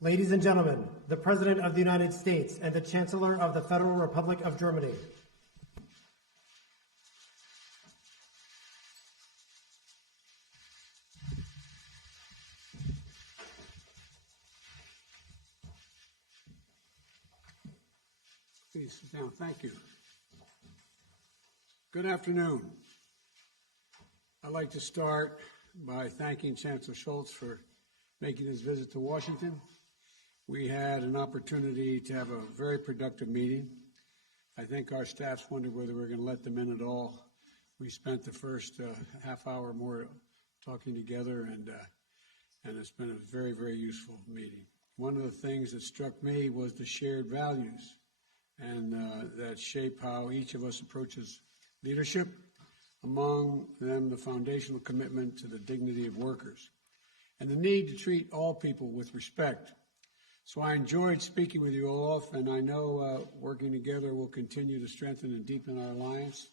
Ladies and gentlemen, the President of the United States and the Chancellor of the Federal Republic of Germany. Please sit down. Thank you. Good afternoon. I'd like to start by thanking Chancellor Scholz for making his visit to Washington. We had an opportunity to have a very productive meeting. I think our staffs wondered whether we were going to let them in at all. We spent the first half hour more talking together, and it's been a very, very useful meeting. One of the things that struck me was the shared values and that shape how each of us approaches leadership, among them the foundational commitment to the dignity of workers, and the need to treat all people with respect. So I enjoyed speaking with you, Olaf, and I know working together will continue to strengthen and deepen our alliance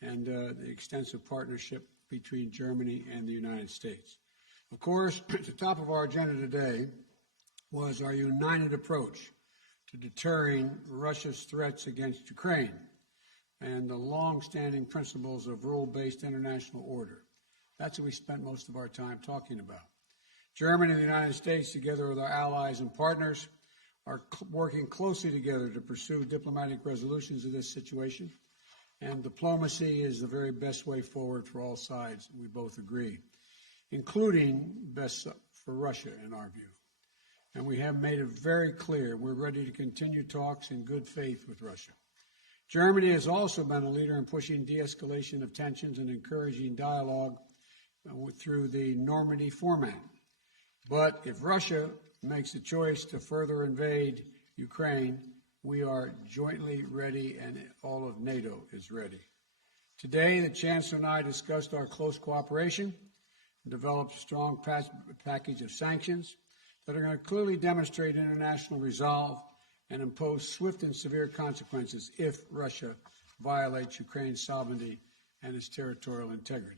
and the extensive partnership between Germany and the United States. Of course, at the top of our agenda today was our united approach to deterring Russia's threats against Ukraine and the long-standing principles of rule-based international order. That's what we spent most of our time talking about. Germany and the United States, together with our allies and partners, are working closely together to pursue diplomatic resolutions of this situation, and diplomacy is the very best way forward for all sides, we both agree, including best for Russia, in our view. And we have made it very clear we're ready to continue talks in good faith with Russia. Germany has also been a leader in pushing de-escalation of tensions and encouraging dialogue through the Normandy format. But if Russia makes the choice to further invade Ukraine, we are jointly ready, and all of NATO is ready. Today, the Chancellor and I discussed our close cooperation and developed a strong package of sanctions that are going to clearly demonstrate international resolve and impose swift and severe consequences if Russia violates Ukraine's sovereignty and its territorial integrity.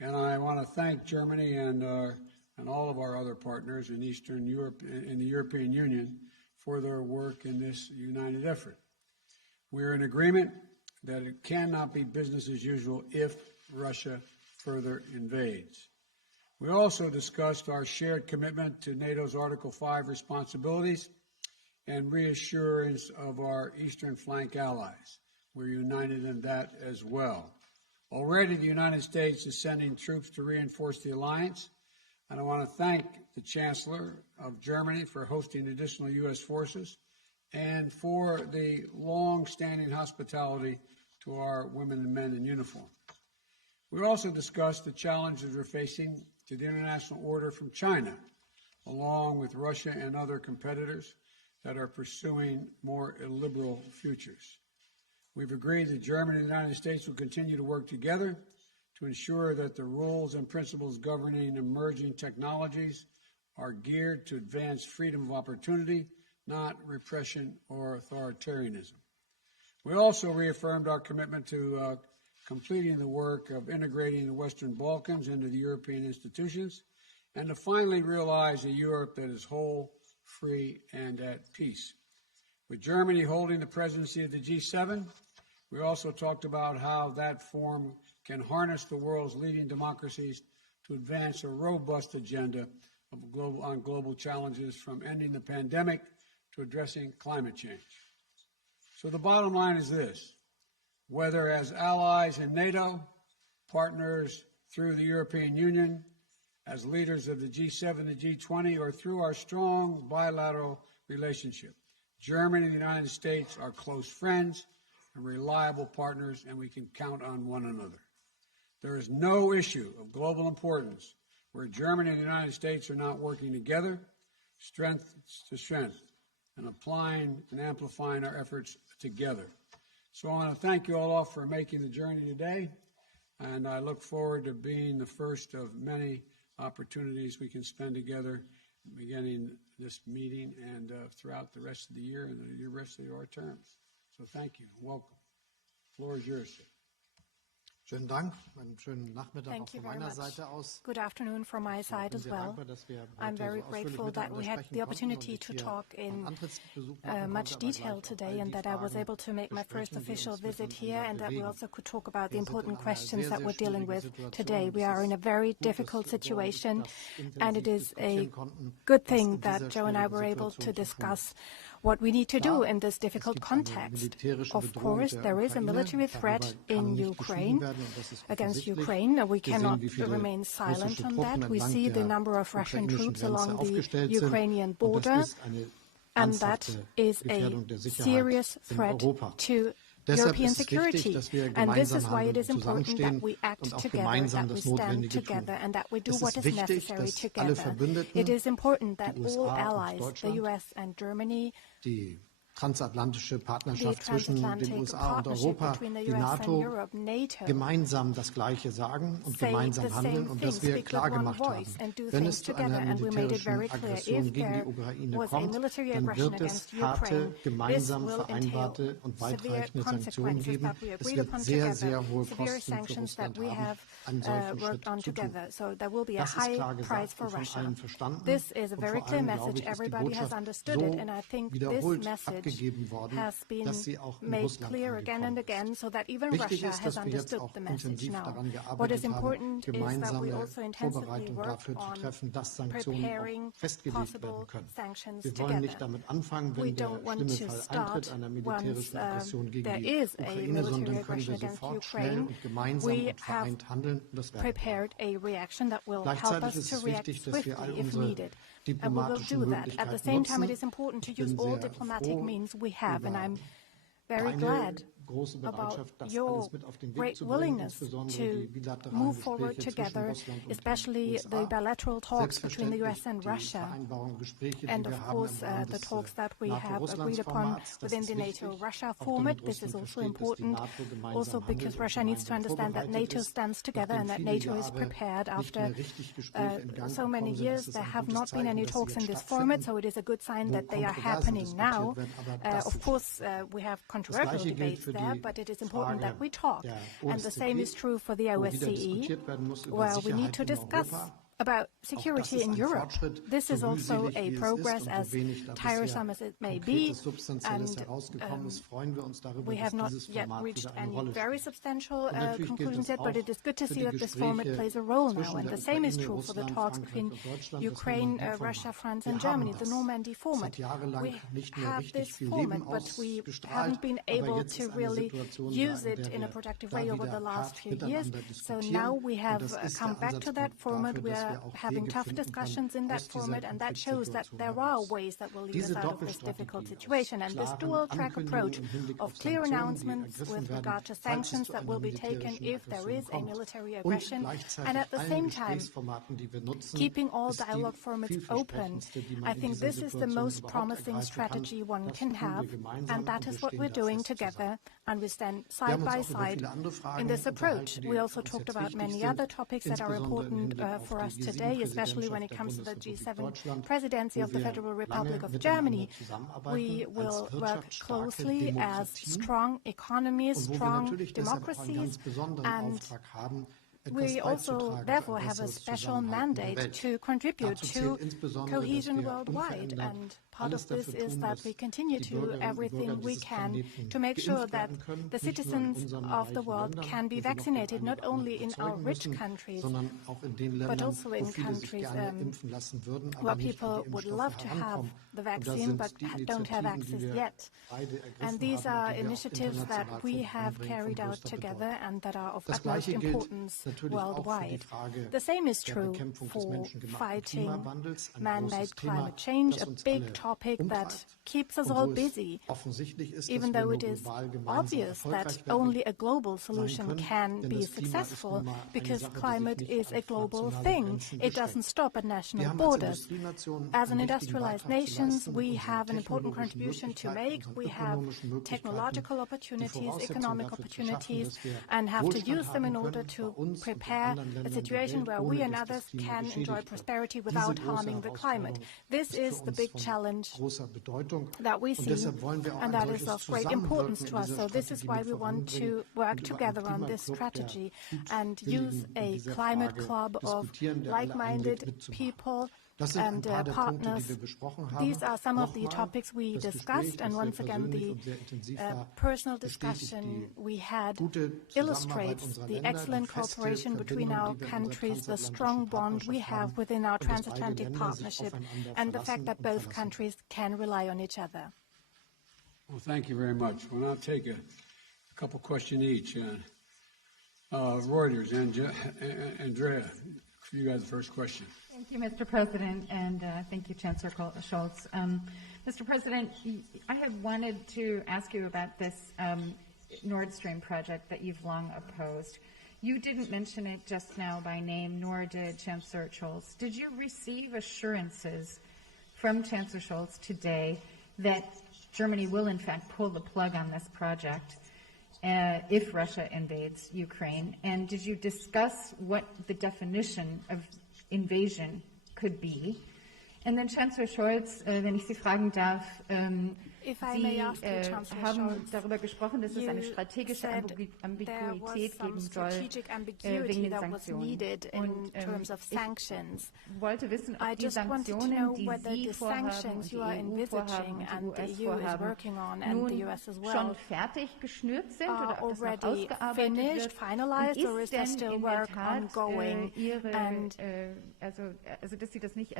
And I want to thank Germany and all of our other partners in Eastern Europe and the European Union for their work in this united effort. We are in agreement that it cannot be business as usual if Russia further invades. We also discussed our shared commitment to NATO's Article 5 responsibilities and reassurance of our eastern flank allies. We're united in that as well. Already, the United States is sending troops to reinforce the alliance, and I want to thank the Chancellor of Germany for hosting additional U.S. forces and for the long-standing hospitality to our women and men in uniform. We also discussed the challenges we're facing to the international order from China, along with Russia and other competitors that are pursuing more illiberal futures. We've agreed that Germany and the United States will continue to work together to ensure that the rules and principles governing emerging technologies are geared to advance freedom of opportunity, not repression or authoritarianism. We also reaffirmed our commitment to completing the work of integrating the Western Balkans into the European institutions and to finally realize a Europe that is whole, free, and at peace. With Germany holding the presidency of the G7, we also talked about how that forum can harness the world's leading democracies to advance a robust agenda on global challenges, from ending the pandemic to addressing climate change. So the bottom line is this: whether as allies in NATO, partners through the European Union, as leaders of the G7 and the G20, or through our strong bilateral relationship, Germany and the United States are close friends and reliable partners, and we can count on one another. There is no issue of global importance where Germany and the United States are not working together, strength to strength, and applying and amplifying our efforts together. So I want to thank you all for making the journey today, and I look forward to being the first of many opportunities we can spend together beginning this meeting and throughout the rest of the year and the rest of our terms. So thank you. Welcome. The floor is yours, sir. Schönen Dank, einen schönen Nachmittag auch Thank you von very meiner much. Seite aus. Good afternoon from my side as well. I'm very grateful that we had the opportunity to talk in much detail today and that I was able to make my first official visit here and that we also could talk about the important questions that we're dealing with today. We are in a very difficult situation and it is a good thing that Joe and I were able to discuss what we need to do in this difficult context. Of course, there is a military threat in Ukraine, against Ukraine. We cannot remain silent on that. We see the number of Russian troops along the Ukrainian border, and that is a serious threat to European security. And this is why it is important that we act together, that we stand together, and that we do what is necessary together. It is important that all allies, the US and Germany, die transatlantische Partnerschaft zwischen den USA und Europa, die NATO, gemeinsam das Gleiche sagen und gemeinsam handeln und dass wir klargemacht haben, wenn es zu einer militärischen Aggression gegen die Ukraine kommt, dann wird es harte, gemeinsam vereinbarte und weitreichende Sanktionen geben. Es wird sehr, sehr hohe Kosten für Russland haben, einen solchen Schritt zu tun. Das ist klar gesagt und von allen verstanden. Und vor allem, glaube ich, ist die Botschaft so wiederholt abgegeben worden, dass sie auch in Russland angekommen ist. Wichtig ist, dass wir jetzt auch intensiv daran gearbeitet haben, gemeinsame Vorbereitungen dafür zu treffen, dass Sanktionen auch festgelegt werden können. Wir wollen nicht damit anfangen, wenn der schlimme Fall eintritt, einer militärischen Aggression gegen die Ukraine, sondern können wir sofort schnell und gemeinsam und vereint handeln. Und das werden wir. Gleichzeitig ist es wichtig, dass wir all unsere diplomatischen Möglichkeiten nutzen. Ich bin sehr froh über very glad große about Bereitschaft, das your alles mit auf den Weg great zu bringen, willingness insbesondere die to bilateralen move forward Gespräche zwischen together, Russland und especially den the USA. bilateral talks between the US and Die Russia, Vereinbarungen, Gespräche, and die wir of haben course im Rahmen the des talks that we have agreed upon NATO-Russlands-Formats, das within ist the wichtig, NATO-Russia auch format. damit This is Russland also versteht, dass die important, NATO gemeinsam also because handelt und Russia needs to gemeinsam understand that vorbereitet NATO ist. stands together and that Nachdem viele NATO is Jahre prepared nicht after mehr richtig Gespräche in Gang so many gekommen sind, years. ist es There ein have gutes not been Zeichen, any dass sie talks in jetzt this format, so stattfinden, it is a good sign wo that they are Kontroversen happening now. diskutiert werden, aber das Of ist course, we have controversial Gleiche gilt debates für there, die but it is important Frage that we talk. der And the same is OSZE, true for the wo wieder OSCE, diskutiert werden muss über where we need Sicherheit to in discuss Europa. about security in Europe. This is also a progress, as tiresome as it may be, and we have not yet reached any very substantial conclusions yet, but it is good to see that this format plays a role now. And the same is true for the talks between Ukraine, Russia, France and Germany, the Normandy format. We have this format, but we haven't been able to really use it in a productive way over the last few years. So now we have come back to that format. We are having tough discussions in that format, and that shows that there are ways that will lead us out of this difficult situation. And this dual-track approach of clear announcements with regard to sanctions that will be taken if there is a military aggression, and at the same time keeping all dialogue formats open, I think this is the most promising strategy one can have, and that is what we're doing together, and we stand side by side in this approach. We also talked about many other topics that are important for us today, especially when it comes to the G7 presidency of the Federal Republic of Germany. We will work closely as strong economies, strong democracies, and we also therefore have a special mandate to contribute to cohesion worldwide, and part of this is that we continue to do everything we can to make sure that the citizens of the world can be vaccinated, not only in our rich countries, but also in countries where people would love to have the vaccine but don't have access yet. And these are initiatives that we have carried out together and that are of utmost importance worldwide. The same is true for fighting man-made climate change, a big topic that keeps us all busy, even though it is obvious that only a global solution can be successful, because climate is a global thing. It doesn't stop at national borders. As an industrialized nation, we have an important contribution to make. We have technological opportunities, economic opportunities, and have to use them in order to prepare a situation where we and others can enjoy prosperity without harming the climate. This is the big challenge that we see, and that is of great importance to us. So this is why we want to work together on this strategy and use a climate club of like-minded people and partners. These are some of the topics we discussed, and once again, the personal discussion we had illustrates the excellent cooperation between our countries, the strong bond we have within our transatlantic partnership, and the fact that both countries can rely on each other. Well, thank you very much. We'll now take a couple questions each. Reuters, Andrea, you got the first question. Thank you, Mr. President, and thank you, Chancellor Scholz. Mr. President, I had wanted to ask you about this Nord Stream project that you've long opposed. You didn't mention it just now by name, nor did Chancellor Scholz. Did you receive assurances from Chancellor Scholz today that Germany will, in fact, pull the plug on this project if Russia invades Ukraine? And did you discuss what the definition of invasion could be? And then Chancellor Scholz, wenn ich Sie fragen darf, Sie haben darüber gesprochen, dass es eine strategische Ambiguität geben soll wegen den Sanktionen. Und ich wollte wissen, ob die Sanktionen, die Sie vorhaben und die EU vorhaben und die US vorhaben, nun schon fertig geschnürt sind oder ob das noch ausgearbeitet wird. Und ist denn in der Tat Ihre, also dass Sie das nicht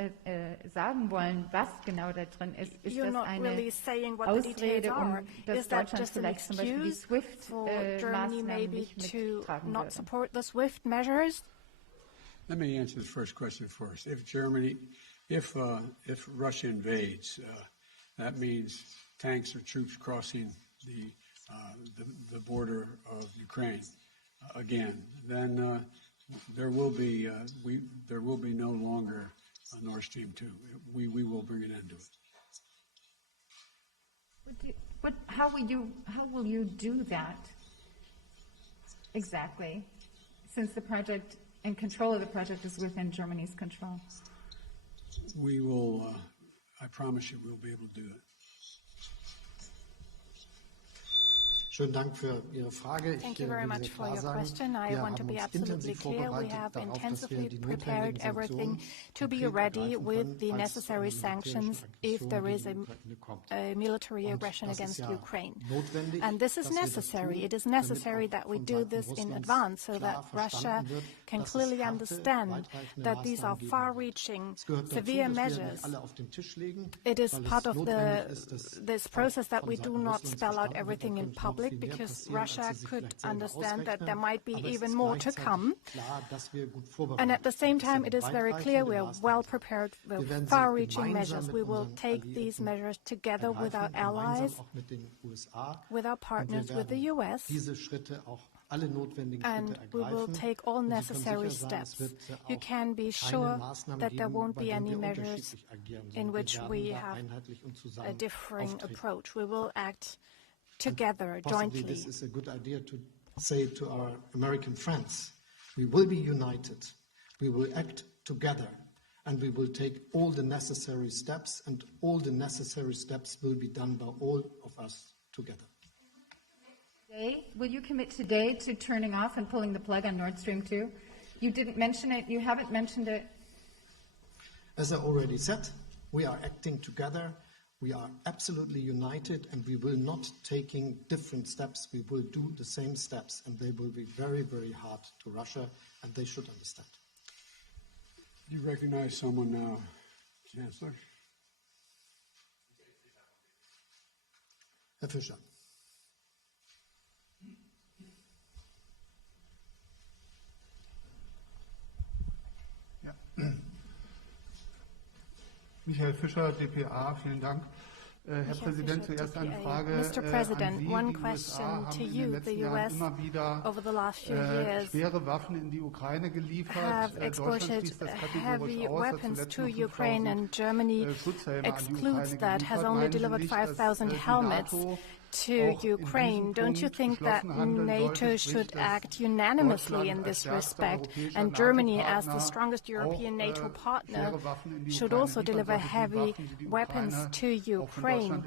sagen wollen, was genau da drin ist. Ist das eine Ausrede, dass Deutschland vielleicht zum Beispiel die SWIFT-Maßnahmen nicht mittragen würde? Let me answer the first question first. If Russia invades, that means tanks or troops crossing the border of Ukraine again. Then there will be no longer Nord Stream 2. We will bring an end to it. How will you do that exactly, since the project and control of the project is within Germany's control? We will, I promise you, we'll be able to do it. Schönen Dank für Ihre Frage. Thank you very much for your question. I want to be absolutely clear. We have intensively prepared everything to be ready with the necessary sanctions if there is a military aggression against Ukraine. And this is necessary. It is necessary that we do this in advance so that Russia can clearly understand that these are far-reaching, severe measures. It is part of this process that we do not spell out everything in public, because Russia could understand that there might be even more to come. And at the same time, it is very clear we are well prepared with far-reaching measures. We will take these measures together with our allies, with our partners, with the US, and we will take all necessary steps. You can be sure that there won't be any measures in which we have a differing approach. We will act together, jointly. This is a good idea to say to our American friends. We will be united, we will act together, and we will take all the necessary steps, and all the necessary steps will be done by all of us together. Will you commit today to turning off and pulling the plug on Nord Stream 2? You didn't mention it, you haven't mentioned it. As I already said, we are acting together. We are absolutely united, and we will not taking different steps. We will do the same steps, and they will be very, very hard to Russia, and they should understand. Do you recognize someone now, Chancellor? Herr Fischer. Ja. Michael Fischer, dpa, vielen Dank. Herr Präsident, zuerst eine Frage Mr. President, one question to you. The US, over the last few years, schwere Waffen in die Ukraine geliefert. Have exported heavy weapons to Ukraine, and Germany excludes that, has only delivered 5,000 helmets. to Ukraine. Don't you think that NATO should act unanimously in this respect? And Germany, as the strongest European NATO partner, should also deliver heavy weapons to Ukraine.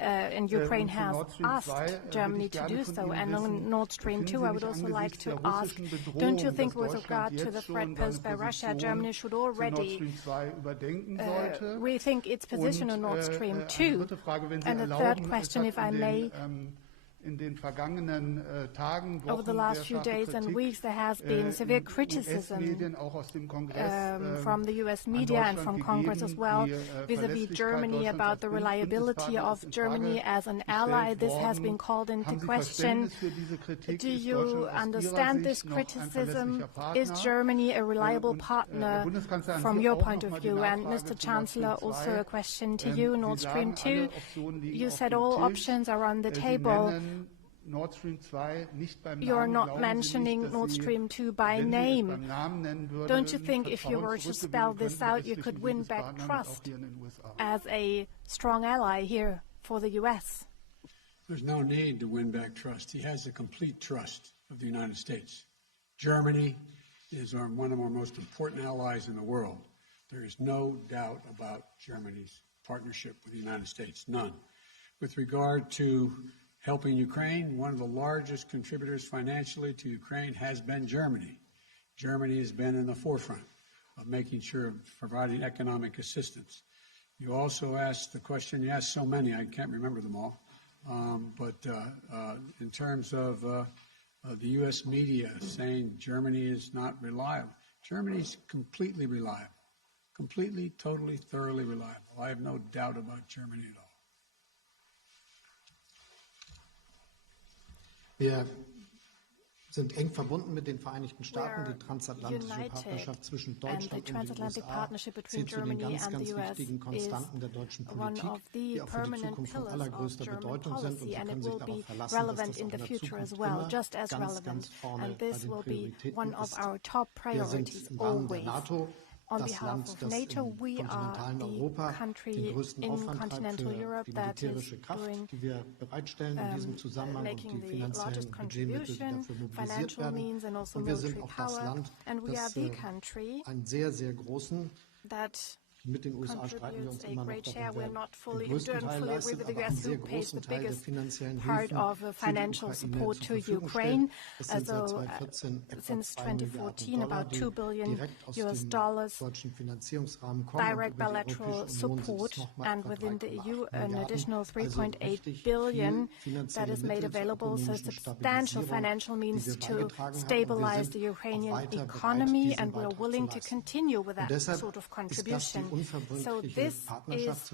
And Ukraine has asked Germany to do so. And on Nord Stream 2, I would also like to ask, don't you think with regard to the threat posed by Russia, Germany should already rethink its position on Nord Stream 2? And the third question, if I may, over the last few days and weeks, there has been severe criticism from the US media and from Congress as well vis-à-vis Germany about the reliability of Germany as an ally. This has been called into question. Do you understand this criticism? Is Germany a reliable partner from your point of view? And Mr. Chancellor, also a question to you, Nord Stream 2. You said all options are on the table. You're not mentioning Nord Stream 2 by name. Don't you think if you were to spell this out, you could win back trust as a strong ally here for the U.S.? There's no need to win back trust. He has the complete trust of the United States. Germany is one of our most important allies in the world. There is no doubt about Germany's partnership with the United States, none. With regard to helping Ukraine, one of the largest contributors financially to Ukraine has been Germany. Germany has been in the forefront of making sure of providing economic assistance. You also asked the question, you asked so many, I can't remember them all, but in terms of the U.S. media saying Germany is not reliable, Germany's completely reliable, completely, totally, thoroughly reliable. I have no doubt about Germany at all. Wir sind eng verbunden mit den Vereinigten Staaten. Die transatlantische Partnerschaft zwischen Deutschland und den USA zählt zu den ganz, ganz wichtigen Konstanten der deutschen Politik, die auch für die Zukunft von allergrößter Bedeutung sind. Und Sie können sich darauf verlassen, dass das auch in der Zukunft immer ganz, ganz vorne bei den Prioritäten ist. Wir sind im Rahmen der NATO das Land, das im kontinentalen Europa den größten Aufwand treibt für die militärische Kraft, die wir bereitstellen in diesem Zusammenhang und die finanziellen Budgetmittel, die dafür mobilisiert werden. Und wir sind auch das Land, das einen sehr, sehr großen, mit den USA streiten wir uns immer noch darum, wer den größten Teil leistet, aber einen sehr großen Teil der finanziellen Hilfen für die Ukraine zur Verfügung stellt. Es sind seit 2014 etwa 2 Milliarden Dollar, die direkt aus dem deutschen Finanzierungsrahmen kommen. Direct bilateral support, and within the EU an additional 3.8 billion that is made available, so substantial financial means to stabilize the Ukrainian economy, and we are willing to continue with that sort of contribution. So this is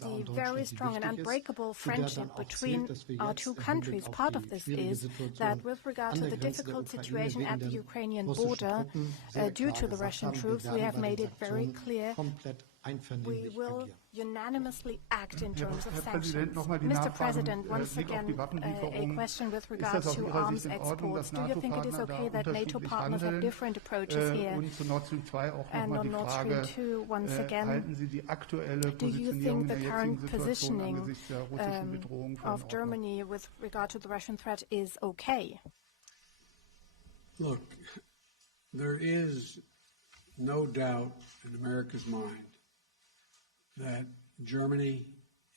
the very strong and unbreakable friendship between our two countries. Part of this is that with regard to the difficult situation at the Ukrainian border, due to the Russian troops, we have made it very clear we will unanimously act in terms of sanctions. Mr. President, once again, a question with regard to arms exports. Do you think it is okay that NATO partners have different approaches here? And on Nord Stream 2, once again, do you think the current positioning of Germany with regard to the Russian threat is okay? Look, there is no doubt in America's mind that Germany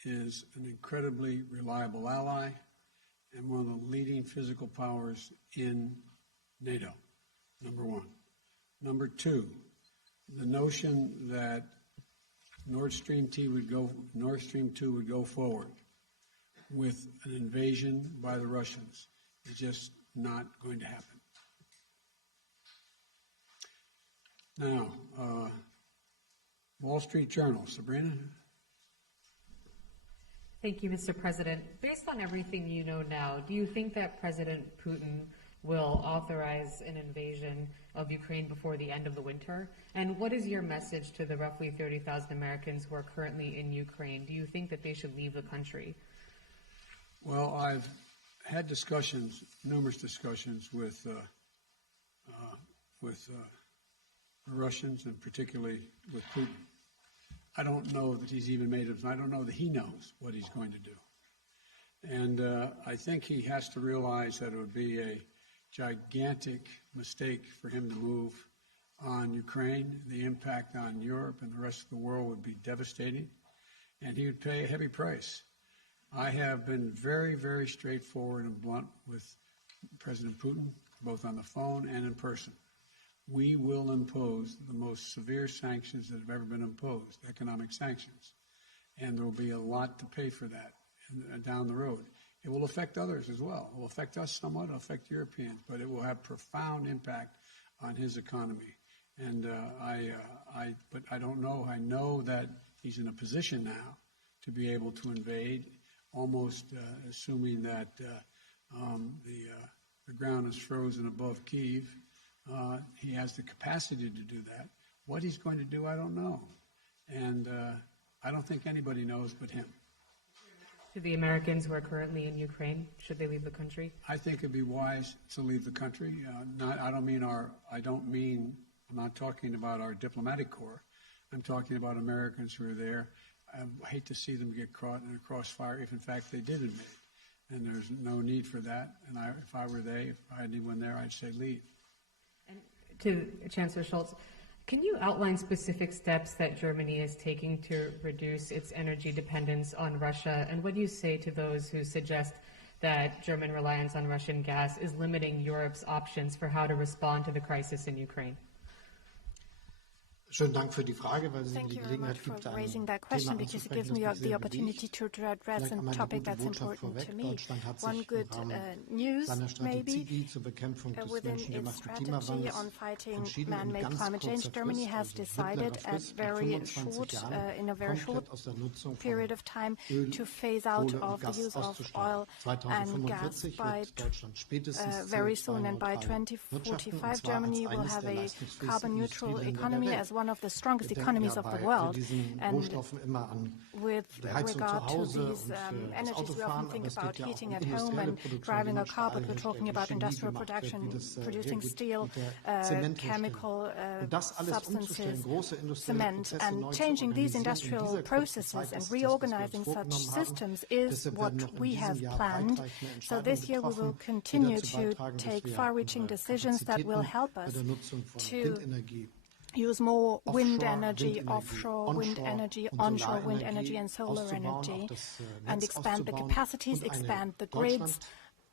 is an incredibly reliable ally and one of the leading physical powers in NATO, number one. Number two, the notion that Nord Stream 2 would go forward with an invasion by the Russians is just not going to happen. Now, Wall Street Journal, Sabrina? Thank you, Mr. President. Based on everything you know now, do you think that President Putin will authorize an invasion of Ukraine before the end of the winter? And what is your message to the roughly 30,000 Americans who are currently in Ukraine? Do you think that they should leave the country? Well, I've had discussions, numerous discussions with the Russians, and particularly with Putin. I don't know that he's even I don't know that he knows what he's going to do. And I think he has to realize that it would be a gigantic mistake for him to move on Ukraine. The impact on Europe and the rest of the world would be devastating, and he would pay a heavy price. I have been very, very straightforward and blunt with President Putin, both on the phone and in person. We will impose the most severe sanctions that have ever been imposed, economic sanctions, and there will be a lot to pay for that down the road. It will affect others as well. It will affect us somewhat, it will affect Europeans, but it will have profound impact on his economy. And but I don't know. I know that he's in a position now to be able to invade, almost assuming that the ground is frozen above Kyiv. He has the capacity to do that. What he's going to do, I don't know. And I don't think anybody knows but him. To the Americans who are currently in Ukraine, should they leave the country? I think it'd be wise to leave the country. I'm not talking about our diplomatic corps. I'm talking about Americans who are there. I hate to see them get caught in a crossfire if, in fact, they did admit it. And there's no need for that. And if I had anyone there, I'd say leave. And to Chancellor Scholz, can you outline specific steps that Germany is taking to reduce its energy dependence on Russia? And what do you say to those who suggest that German reliance on Russian gas is limiting Europe's options for how to respond to the crisis in Ukraine? Schönen Dank für die Frage, weil sie Thank die you very Gelegenheit much gibt, for ein raising that Thema question, because it gives me anzusprechen, das mich the sehr opportunity bewegt. to address Vielleicht a einmal eine topic gute that's Botschaft important vorweg. to me. Deutschland hat One sich good im Rahmen news, seiner maybe, Strategie zur Bekämpfung des within its menschengemachten strategy Klimawandels on fighting entschieden, in man-made ganz climate change, kurzer Germany Frist, has also decided mittlerer at Frist, very 25 short, Jahren in a very short komplett aus der Nutzung von period of time Öl, to phase out Kohle und of the Gas use of auszusteigen. oil and gas 2045 by wird Deutschland spätestens very soon, and by CO2-neutral wirtschaften, und 2045 zwar als Germany will eines have der a leistungsfähigsten carbon-neutral Industrieländer der economy Welt. as one of the strongest Wir denken economies ja of the bei world. diesen And Rohstoffen immer an with die Heizung zu regard to Hause these und das energies, we Autofahren, often aber think es about geht ja auch heating um at home industrielle and Produktion, driving wie a man car, but we're Stahl talking herstellt, about wie industrial Chemie gemacht wird, production, wie das producing hergeht steel, mit der Zementherstellung. chemical Und das alles umzustellen, substances, große industrielle cement, Prozesse neu and zu changing these organisieren in industrial dieser kurzen processes Zeit, and das ist das, was wir reorganizing uns such vorgenommen haben. systems is Deshalb what werden noch in we have diesem Jahr planned. weitreichende So Entscheidungen this year we will getroffen, die continue dazu to beitragen, dass take wir far-reaching unsere decisions that will Kapazitäten help bei us der Nutzung von to Windenergie, use more wind Offshore energy, Windenergie, offshore wind onshore energy, und onshore wind Solarenergie energy and solar auszubauen, energy, auch das and Netz expand the auszubauen capacities, und eine expand the grids,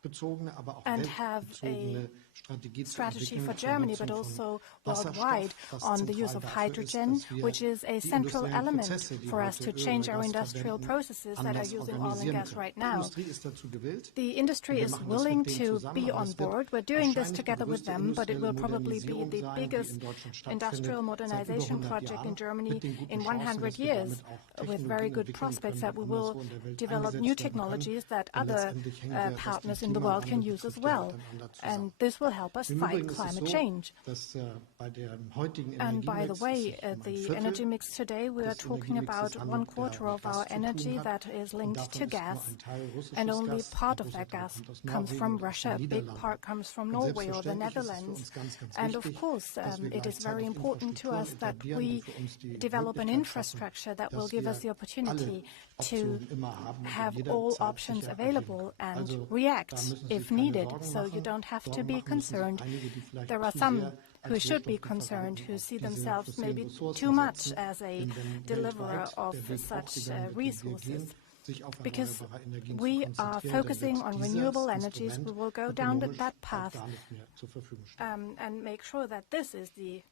deutschlandbezogene, aber auch and have weltbezogene Strategie zu strategy entwickeln for zur Germany, Nutzung but von also Wasserstoff, worldwide was on the use zentral of dafür hydrogen, ist, dass wir which is a die central industriellen element Prozesse, die for us to heute Öl change oder our Gas industrial verwenden, processes that are anders using oil and organisieren gas können. right Die now. Industrie ist dazu gewillt. The industry Wir is machen das willing mit denen to zusammen, be aber on es wird board. We're doing this wahrscheinlich die together with größte them, but it will industrielle probably be Modernisierung the sein, die biggest in Deutschland stattfindet, industrial seit über modernization 100 project Jahren, in Germany mit den guten in Chancen, 100 dass wir years, damit auch with Technologien very good entwickeln prospects können, that we die will anderswo in der Welt develop eingesetzt new werden technologies können. that Denn other letztendlich hängen wir, was partners den in the world can Klimawandel use as betrifft, ja well. miteinander zusammen. And this will help us Im fight Übrigen ist es climate so, change. dass bei dem heutigen And by the Energiemix way, ein the Viertel energy mix today, we are des talking Energiemixes about one handelt, der quarter mit of Gas our zu tun energy hat. that is Und linked davon to ist nur gas, ein Teil russisches and only Gas. part Ein of großer that Teil gas kommt aus comes Norwegen from und aus Russia. den A big Niederlanden. part comes from Und Norway or the selbstverständlich ist es für Netherlands. uns ganz, ganz And of wichtig, course, dass wir it is very gleichzeitig important to us that etablieren, die we für uns die develop an Möglichkeit infrastructure that schaffen, will dass give wir us the opportunity alle to Optionen immer haben und have jederzeit all sicher options agieren available können. and Also, da react müssen Sie sich if keine needed, Sorgen so you machen. don't have to Sorgen be machen müssen sich concerned. einige, die vielleicht There are zu some sehr who als should be Rohstofflieferanten concerned, who auf see diese themselves fossilen maybe Ressourcen too much setzen. as a Denn wenn deliverer weltweit of der Weg such auch gegangen wird, den wir resources. gehen, sich auf Because erneuerbare Energien zu we are konzentrieren, dann focusing wird on dieses renewable energies, Instrument we will go down ökonomisch that bald path gar nicht mehr zur Verfügung stehen. and make sure that this is the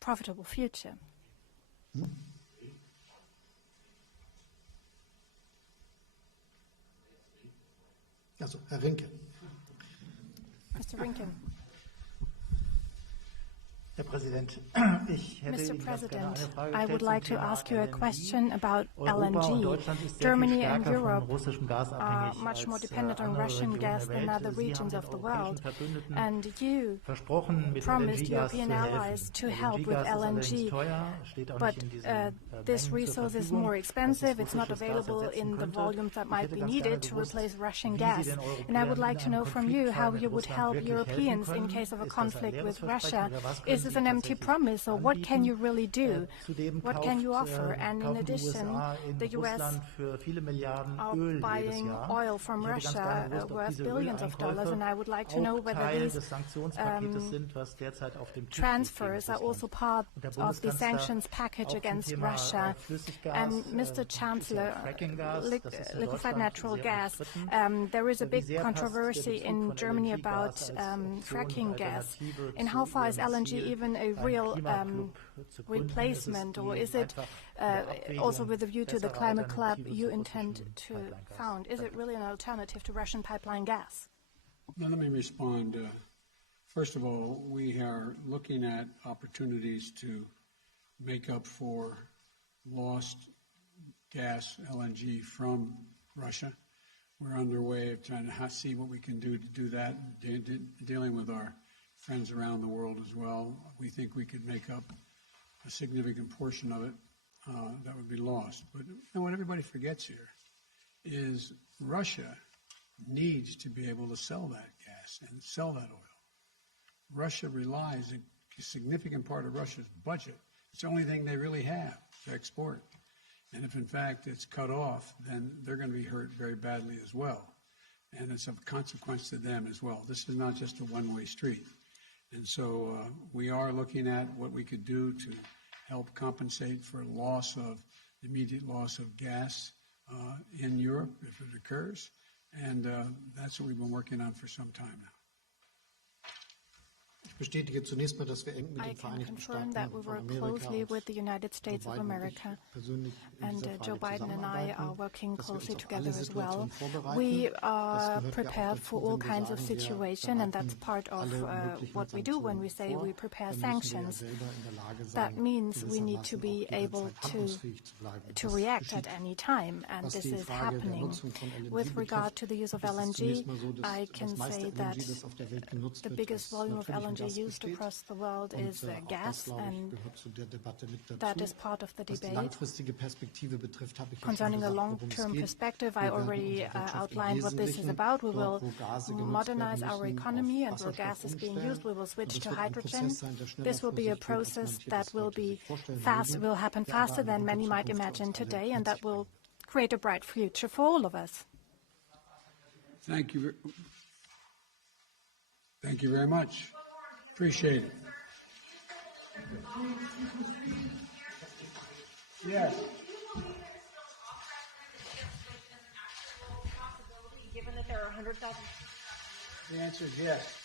profitable future. Also, Herr Rinke. Mr. Rinken. Herr Präsident, ich hätte Mr. Ihnen ganz gerne eine President, Frage I gestellt would zum like to Thema ask you a LNG. question about Europa und LNG. Deutschland ist sehr viel Germany and stärker von Europe russischem Gas are abhängig much more als dependent on andere Russian Regionen gas der than Welt. other Sie haben regions den of the europäischen world. Verbündeten And you versprochen, mit promised LNG-Gas zu European allies helfen. to help with LNG-Gas ist allerdings LNG, teuer, steht auch but nicht in diesen this Mengen zur resource is Verfügung, more dass es expensive. It's not russisches Gas available ersetzen in the könnte. volumes that Ich might hätte be ganz gerne needed to gewusst, replace Russian wie gas. Sie den And I would Europäern like to in know einem from you Konfliktfall how mit you would Russland help wirklich helfen Europeans in können. case of a Ist das ein conflict leeres with Versprechen Russia. oder was Is this is an empty promise, or what can you really do? What can you offer? And in addition, the US are buying oil from Russia worth billions of dollars, and I would like to know whether these transfers are also part of the sanctions package against Russia. And Mr. Chancellor, liquefied natural gas, there is a big controversy in Germany about fracking gas. And how far is LNG even a real replacement, or is it also with a view to the climate club you intend to found? Is it really an alternative to Russian pipeline gas? Now, let me respond. First of all, we are looking at opportunities to make up for lost gas, LNG, from Russia. We're underway of trying to see what we can do to do that, dealing with our friends around the world as well. We think we could make up a significant portion of it that would be lost. But you know, what everybody forgets here is Russia needs to be able to sell that gas and sell that oil. Russia relies, a significant part of Russia's budget, it's the only thing they really have to export. And if in fact it's cut off, then they're going to be hurt very badly as well. And it's of consequence to them as well. This is not just a one-way street. And so we are looking at what we could do to help compensate for immediate loss of gas in Europe if it occurs. And that's what we've been working on for some time now. Ich bestätige zunächst mal, dass wir eng mit den Vereinigten Staaten von Amerika with the United States of America, and Joe Biden and I are working closely together as well. We are prepared for all kinds of situations, and that's part of what we do when we say we prepare sanctions. That means we need to be able to react at any time, and this is happening. With regard to the use of LNG, I can say that the biggest volume of LNG used across the world is gas, and that is part of the debate. Concerning a long-term perspective, I already outlined what this is about. We will modernize our economy, and where gas is being used, we will switch to hydrogen. This will be a process that will happen faster than many might imagine today, and that will create a bright future for all of us. Thank you. Thank you very much. Appreciate it. Yes. Given that there are 100,000. The answer is yes.